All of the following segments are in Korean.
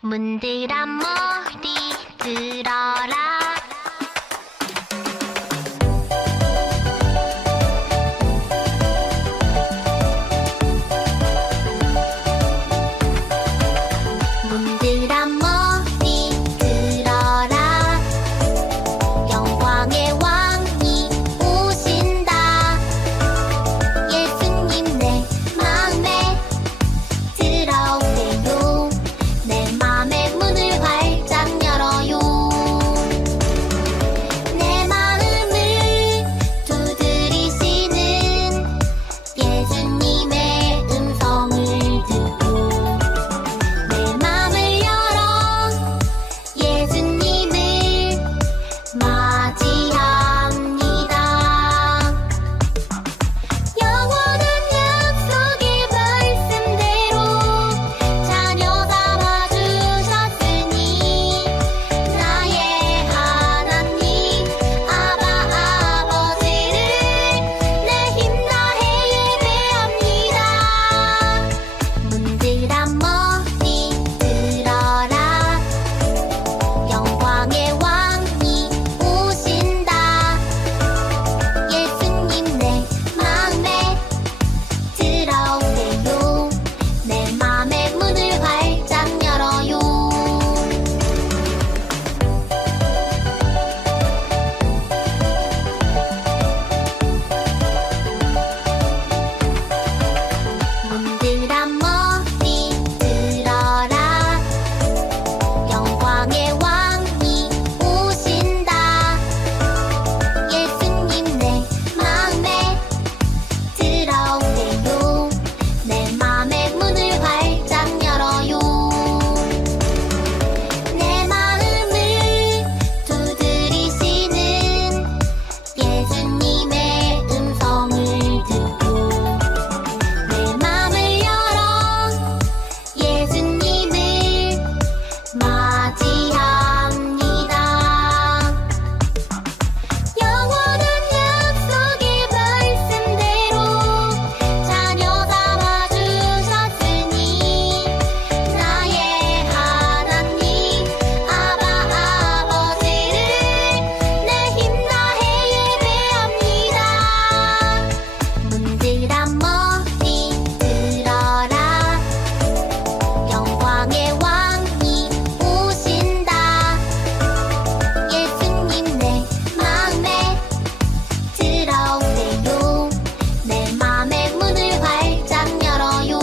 문드란 머리 들어라. 문드란 머리 들어라. 영광의 왕이 오신다. 예수님 내 맘에 들어오세요. 내 맘의 문을 활짝 열어요. 내 마음을 두드리시는 예수님의 음성을 듣고 내 맘을 열어 예수님을 맞이합니다. 영원한 약속의 말씀대로 자녀 삼아 주셨으니 나의 하나님 아바 아버지를 내 힘 다해 예배합니다. 문드란 머리 들어라. 영광의 왕이 오신다. 예수님 내 맘에 들어오세요. 내 맘의 문을 활짝 열어요. 문드란 머리 들어라. 영광의 왕이 오신다. 예수님 내 맘에 들어오세요. 내 맘의 문을 활짝 열어요. 내 마음을 두드리시는 예수님의 음성을 듣고 내 맘을 열어 예수님을 맞이합니다. 영원한 약속의 말씀대로 자녀 삼아 주셨으니 나의 하나님 아바 아버지를 내 힘 다해 예배합니다. 문드란 머리 들어라. 영광의 왕이 오신다. 예수님 내 맘에 들어오세요. 내 맘의 문을 활짝 열어요.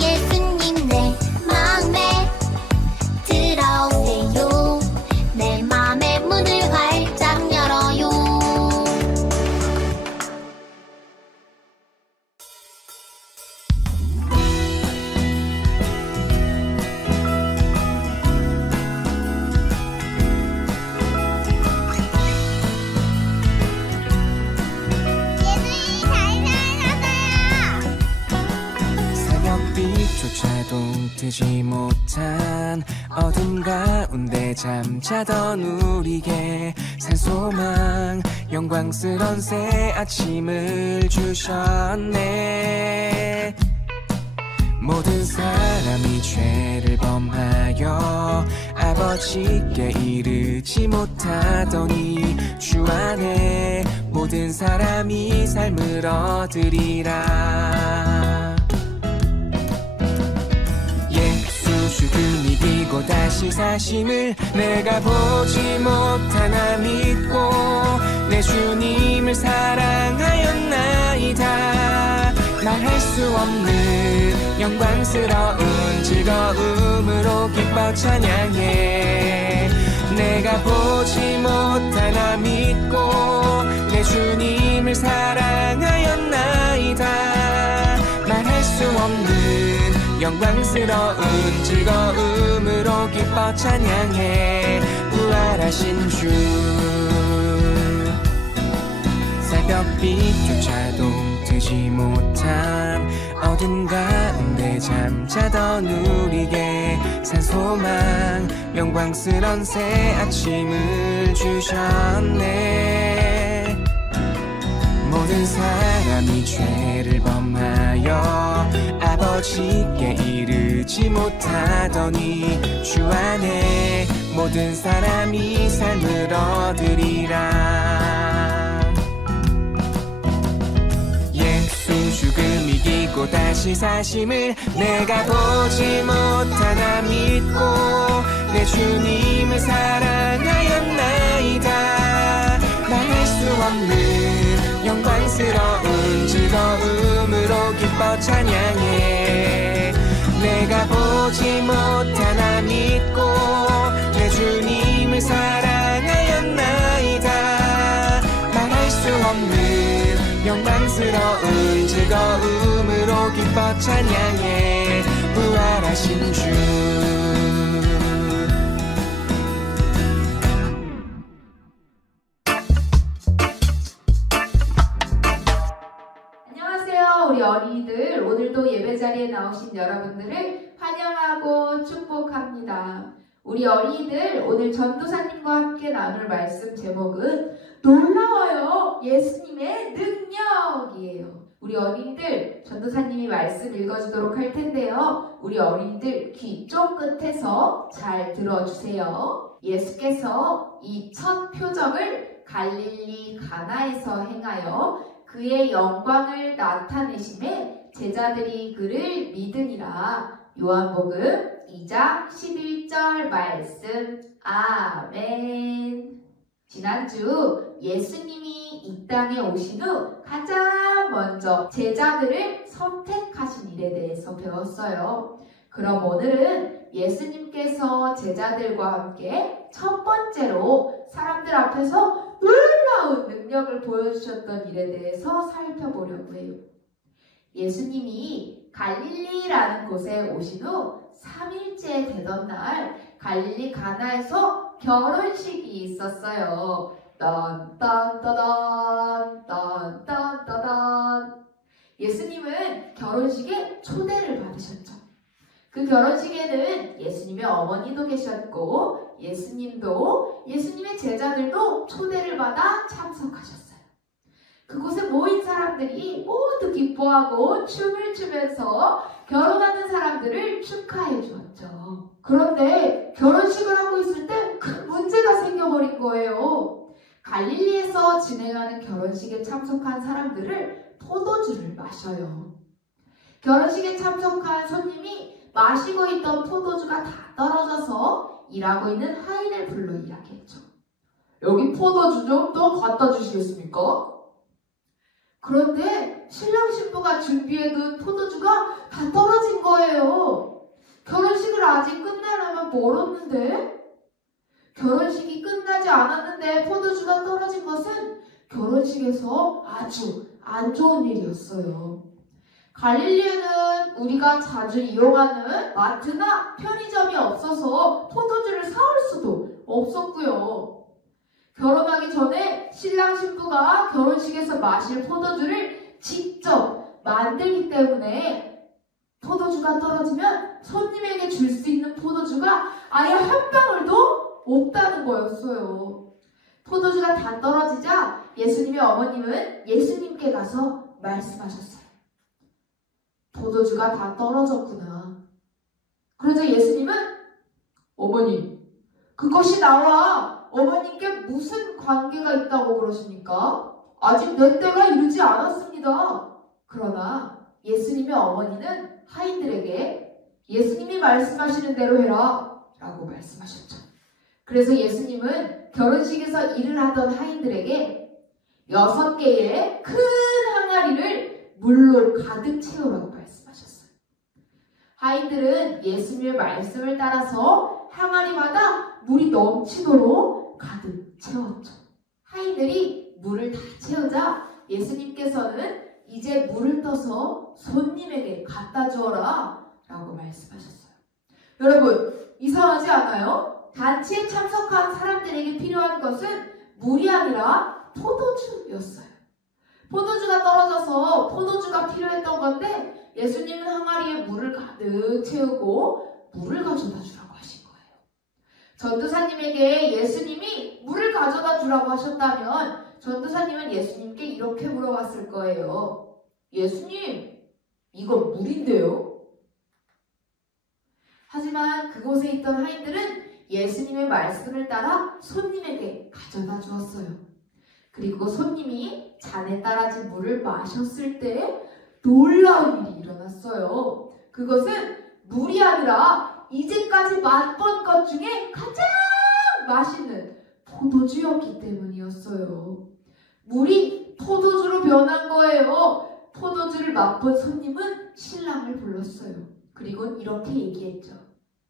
예수님 내 맘에 들어오세요. 내 맘의 문을 활짝 열어요. 얘들이 잘 살았어요. 새벽빛조차도 뜨지 못한 어둠 가운데 잠자던 우리에게 산소망 영광스런 새 아침을 주셨네. 모든 사람이 죄를 범하여 아버지께 이르지 못하더니 주 안에 모든 사람이 삶을 얻으리라. 예수 죽음 이기고 다시 사심을 내가 보지 못하나 믿고 내 주님을 사랑하였나이다. 말할 수 없는 영광스러운 즐거움으로 기뻐 찬양해. 내가 보지 못하나 믿고 내 주님을 사랑하였나이다. 말할 수 없는 영광스러운 즐거움으로 기뻐 찬양해. 부활하신 주 새벽빛조차도 뜨지 못한 어둠 가운데 잠자던 우리에게 산소망 영광스런 새 아침을 주셨네. 모든 사람이 죄를 범하여 아버지 아버지께 이르지 못하더니 주 안에 모든 사람이 삶을 얻으리라. 예수 죽음 이기고 다시 사심을 내가 보지 못하나 믿고 내 주님을 사랑하였나이다. 말할 수 없는 영광스러운 즐거움으로 기뻐 찬양해. 내가 보지 못하나 믿고 내 주님을 사랑하였나이다. 말할 수 없는 영광스러운 즐거움으로 기뻐 찬양해. 부활하신 주. 우리 어린이들, 오늘도 예배 자리에 나오신 여러분들을 환영하고 축복합니다. 우리 어린이들, 오늘 전도사님과 함께 나눌 말씀 제목은 놀라워요, 예수님의 능력이에요. 우리 어린이들, 전도사님이 말씀 읽어주도록 할 텐데요. 우리 어린이들 귀 쫑긋해서 잘 들어주세요. 예수께서 이 첫 표적을 갈릴리 가나에서 행하여 그의 영광을 나타내심에 제자들이 그를 믿으니라. 요한복음 2장 11절 말씀. 아멘. 지난주 예수님이 이 땅에 오신 후 가장 먼저 제자들을 선택하신 일에 대해서 배웠어요. 그럼 오늘은 예수님께서 제자들과 함께 첫 번째로 사람들 앞에서 놀라운 능력을 보여주셨던 일에 대해서 살펴보려고 해요. 예수님이 갈릴리라는 곳에 오신 후 3일째 되던 날 갈릴리 가나에서 결혼식이 있었어요. 딴딴따단 딴딴따단. 예수님은 결혼식에 초대를 받으셨죠. 그 결혼식에는 예수님의 어머니도 계셨고 예수님의 제자들도 초대를 받아 참석하셨어요. 그곳에 모인 사람들이 모두 기뻐하고 춤을 추면서 결혼하는 사람들을 축하해 주었죠. 그런데 결혼식을 하고 있을 때 큰 문제가 생겨버린 거예요. 갈릴리에서 진행하는 결혼식에 참석한 사람들을 포도주를 마셔요. 결혼식에 참석한 손님이 마시고 있던 포도주가 다 떨어져서 일하고 있는 하인을 불러 이야기했죠. 여기 포도주 좀 더 갖다 주시겠습니까? 그런데 신랑 신부가 준비해둔 포도주가 다 떨어진 거예요. 결혼식을 아직 끝내려면 멀었는데? 결혼식이 끝나지 않았는데 포도주가 떨어진 것은 결혼식에서 아주 안 좋은 일이었어요. 갈릴리에는 우리가 자주 이용하는 마트나 편의점이 없어서 포도주를 사올 수도 없었고요. 결혼하기 전에 신랑 신부가 결혼식에서 마실 포도주를 직접 만들기 때문에 포도주가 떨어지면 손님에게 줄 수 있는 포도주가 아예 한 방울도 없다는 거였어요. 포도주가 다 떨어지자 예수님의 어머님은 예수님께 가서 말씀하셨어요. 포도주가 다 떨어졌구나. 그러자 예수님은 어머니, 그것이 나와 어머님께 무슨 관계가 있다고 그러십니까? 아직 내 때가 이르지 않았습니다. 그러나 예수님의 어머니는 하인들에게 예수님이 말씀하시는 대로 해라 라고 말씀하셨죠. 그래서 예수님은 결혼식에서 일을 하던 하인들에게 6개의 큰 항아리를 물로 가득 채우라고 말씀하셨어요. 하인들은 예수님의 말씀을 따라서 항아리마다 물이 넘치도록 가득 채웠죠. 하인들이 물을 다 채우자 예수님께서는 이제 물을 떠서 손님에게 갖다 주어라 라고 말씀하셨어요. 여러분, 이상하지 않아요? 단체에 참석한 사람들에게 필요한 것은 물이 아니라 포도주였어요. 포도주가 떨어져서 포도주가 필요했던 건데 예수님은 항아리에 물을 가득 채우고 물을 가져다 주라고 하신 거예요. 전도사님에게 예수님이 물을 가져다 주라고 하셨다면 전도사님은 예수님께 이렇게 물어봤을 거예요. 예수님, 이거 물인데요? 하지만 그곳에 있던 하인들은 예수님의 말씀을 따라 손님에게 가져다 주었어요. 그리고 손님이 잔에 따라진 물을 마셨을 때 놀라운 일이 일어났어요. 그것은 물이 아니라 이제까지 맛본 것 중에 가장 맛있는 포도주였기 때문이었어요. 물이 포도주로 변한 거예요. 포도주를 맛본 손님은 신랑을 불렀어요. 그리고 이렇게 얘기했죠.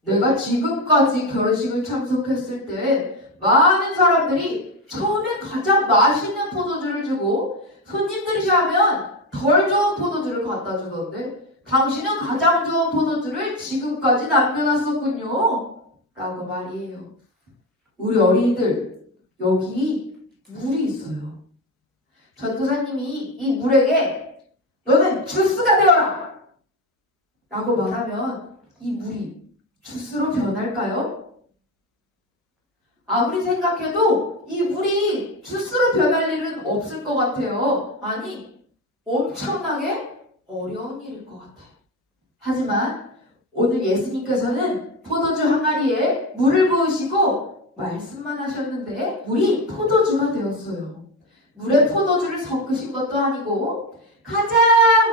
내가 지금까지 결혼식을 참석했을 때 많은 사람들이 처음에 가장 맛있는 포도주를 주고 손님들이 취하면 덜 좋은 포도주를 갖다 주던데 당신은 가장 좋은 포도주를 지금까지 남겨놨었군요. 라고 말이에요. 우리 어린이들, 여기 물이 있어요. 전도사님이 이 물에게 너는 주스가 되어라! 라고 말하면 이 물이 주스로 변할까요? 아무리 생각해도 이 물이 주스로 변할 일은 없을 것 같아요. 아니, 엄청나게 어려운 일일 것 같아요. 하지만 오늘 예수님께서는 포도주 항아리에 물을 부으시고 말씀만 하셨는데 물이 포도주가 되었어요. 물에 포도주를 섞으신 것도 아니고 가장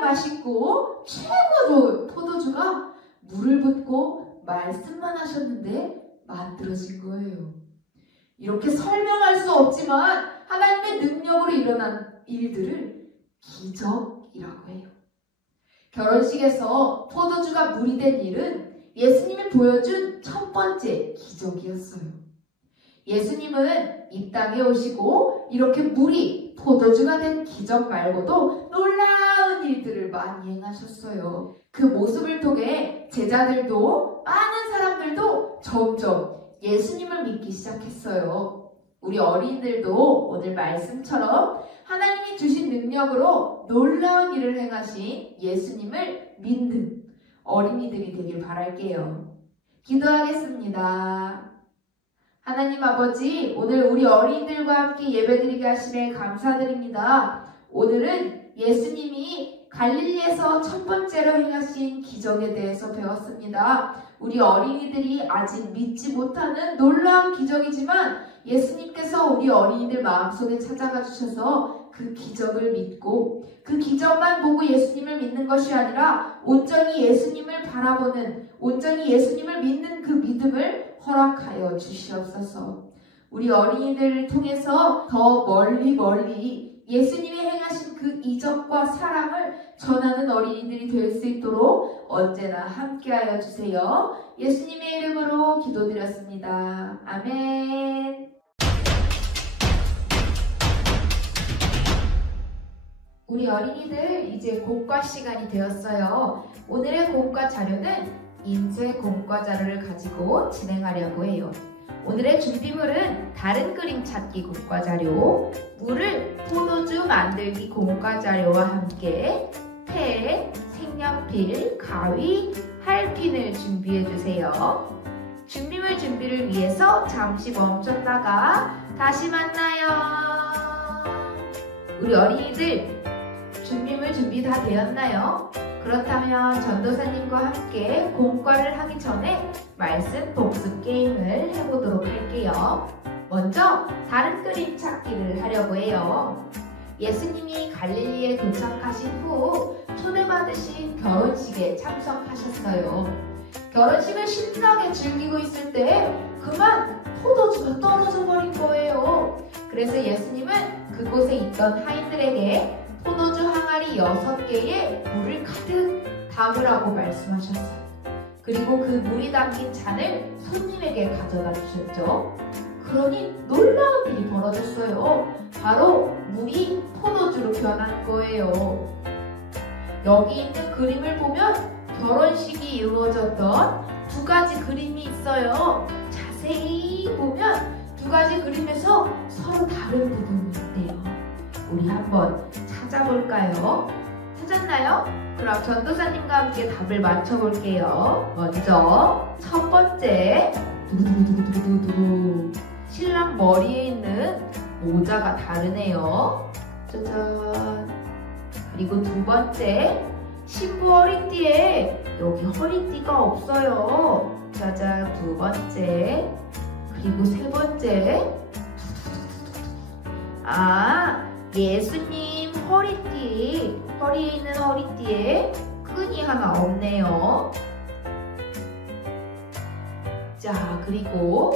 맛있고 최고 좋은 포도주가 물을 붓고 말씀만 하셨는데 만들어진 거예요. 이렇게 설명할 수 없지만 하나님의 능력으로 일어난 일들을 기적이라고 해요. 결혼식에서 포도주가 물이 된 일은 예수님이 보여준 첫 번째 기적이었어요. 예수님은 이 땅에 오시고 이렇게 물이 포도주가 된 기적 말고도 놀라운 일들을 많이 행하셨어요. 그 모습을 통해 제자들도 많은 사람들도 점점 예수님을 믿기 시작했어요. 우리 어린이들도 오늘 말씀처럼 하나님이 주신 능력으로 놀라운 일을 행하신 예수님을 믿는 어린이들이 되길 바랄게요. 기도하겠습니다. 하나님 아버지, 오늘 우리 어린이들과 함께 예배드리게 하시네 감사드립니다. 오늘은 예수님이 갈릴리에서 첫 번째로 행하신 기적에 대해서 배웠습니다. 우리 어린이들이 아직 믿지 못하는 놀라운 기적이지만 예수님께서 우리 어린이들 마음속에 찾아가 주셔서 그 기적을 믿고 그 기적만 보고 예수님을 믿는 것이 아니라 온전히 예수님을 바라보는, 온전히 예수님을 믿는 그 믿음을 허락하여 주시옵소서. 우리 어린이들을 통해서 더 멀리 예수님이 행하신 그 이적과 사랑을 전하는 어린이들이 될 수 있도록 언제나 함께하여 주세요. 예수님의 이름으로 기도드렸습니다. 아멘. 우리 어린이들 이제 공과 시간이 되었어요. 오늘의 공과 자료는 인쇄 공과 자료를 가지고 진행하려고 해요. 오늘의 준비물은 다른 그림 찾기 공과 자료, 물을 포도주 만들기 공과 자료와 함께 펜, 색연필, 가위, 할핀을 준비해 주세요. 준비물 준비를 위해서 잠시 멈췄다가 다시 만나요. 우리 어린이들 준비물 준비 다 되었나요? 그렇다면 전도사님과 함께 공과를 하기 전에 말씀 복습 게임을 해보도록 할게요. 먼저 다른 그림 찾기를 하려고 해요. 예수님이 갈릴리에 도착하신 후 초대받으신 결혼식에 참석하셨어요. 결혼식을 신나게 즐기고 있을 때 그만 포도주가 떨어져 버린 거예요. 그래서 예수님은 그곳에 있던 하인들에게 포도주 항아리 6개에 물을 가득 담으라고 말씀하셨어요. 그리고 그 물이 담긴 잔을 손님에게 가져다 주셨죠. 그러니 놀라운 일이 벌어졌어요. 바로 물이 포도주로 변한 거예요. 여기 있는 그림을 보면 결혼식이 이루어졌던 두 가지 그림이 있어요. 자세히 보면 두 가지 그림에서 서로 다른 부분이 있대요. 우리 한번 찾아볼까요? 찾았나요? 그럼 전도사님과 함께 답을 맞춰볼게요. 먼저 첫 번째, 두구두구두구두구, 신랑 머리에 있는 모자가 다르네요. 짜잔. 그리고 두 번째, 신부 허리띠에 여기 허리띠가 없어요. 짜잔, 두 번째. 그리고 세 번째. 아, 예수님 허리띠, 허리에 있는 허리띠에 끈이 하나 없네요. 자, 그리고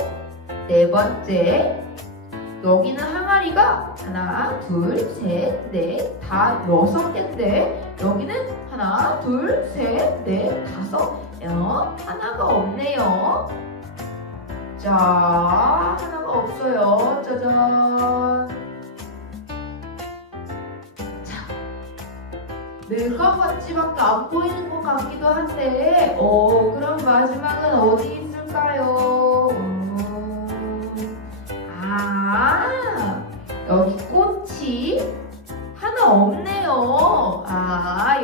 네 번째. 여기는 항아리가 하나, 둘, 셋, 넷, 다 6개인데 여기는 하나, 둘, 셋, 넷, 5. 하나가 없네요. 자, 하나가 없어요. 짜잔. 자, 메가바찌밖에 안 보이는 것 같기도 한데, 그럼 마지막은 어디 있을까요? 여기 꽃이 하나 없네요.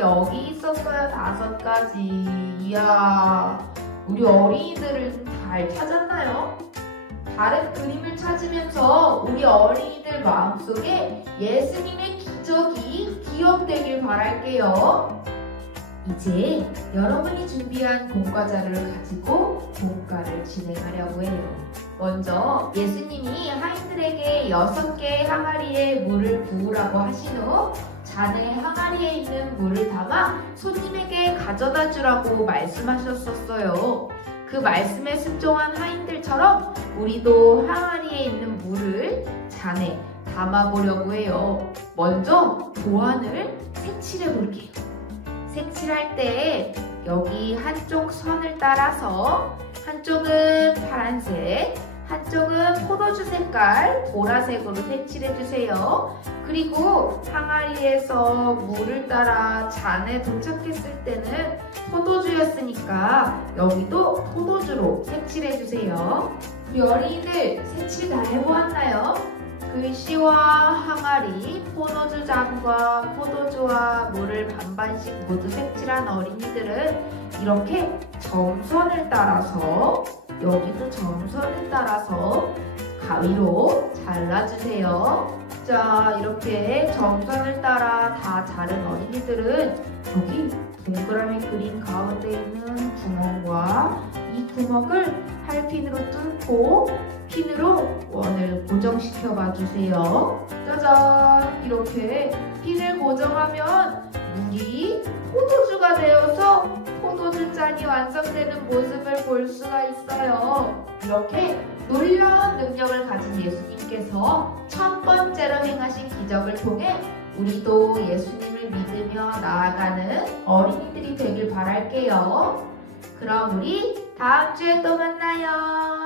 여기 있었어요. 5가지. 이야, 우리 어린이들은 잘 찾았나요? 다른 그림을 찾으면서 우리 어린이들 마음속에 예수님의 기적이 기억되길 바랄게요. 이제 여러분이 준비한 공과자를 가지고 공과를 진행하려고 해요. 먼저 예수님이 하인들에게 6개의 항아리에 물을 부으라고 하신 후 잔에 항아리에 있는 물을 담아 손님에게 가져다 주라고 말씀하셨었어요. 그 말씀에 순종한 하인들처럼 우리도 항아리에 있는 물을 잔에 담아보려고 해요. 먼저 도안을 색칠해 볼게요. 색칠할 때 여기 한쪽 선을 따라서 한쪽은 파란색, 한쪽은 포도주 색깔, 보라색으로 색칠해 주세요. 그리고 항아리에서 물을 따라 잔에 도착했을 때는 포도주였으니까 여기도 포도주로 색칠해 주세요. 우리 어린이들 색칠 다 해보았나요? 글씨와 항아리, 포도주 잔과 포도주와 물을 반반씩 모두 색칠한 어린이들은 이렇게 점선을 따라서, 여기도 점선을 따라서 가위로 잘라주세요. 자, 이렇게 점선을 따라 다 자른 어린이들은 여기 동그라미 그림 가운데 있는 구멍과 이 구멍을 팔핀으로 뚫고 핀으로 원을 고정시켜 봐 주세요. 짜잔! 이렇게 핀을 고정하면 물이 포도주가 되어서 포도주 잔이 완성되는 모습을 볼 수가 있어요. 이렇게 놀라운 능력을 가진 예수님께서 첫 번째로 행하신 기적을 통해 우리도 예수님을 믿으며 나아가는 어린이들이 되길 바랄게요. 그럼 우리 다음 주에 또 만나요.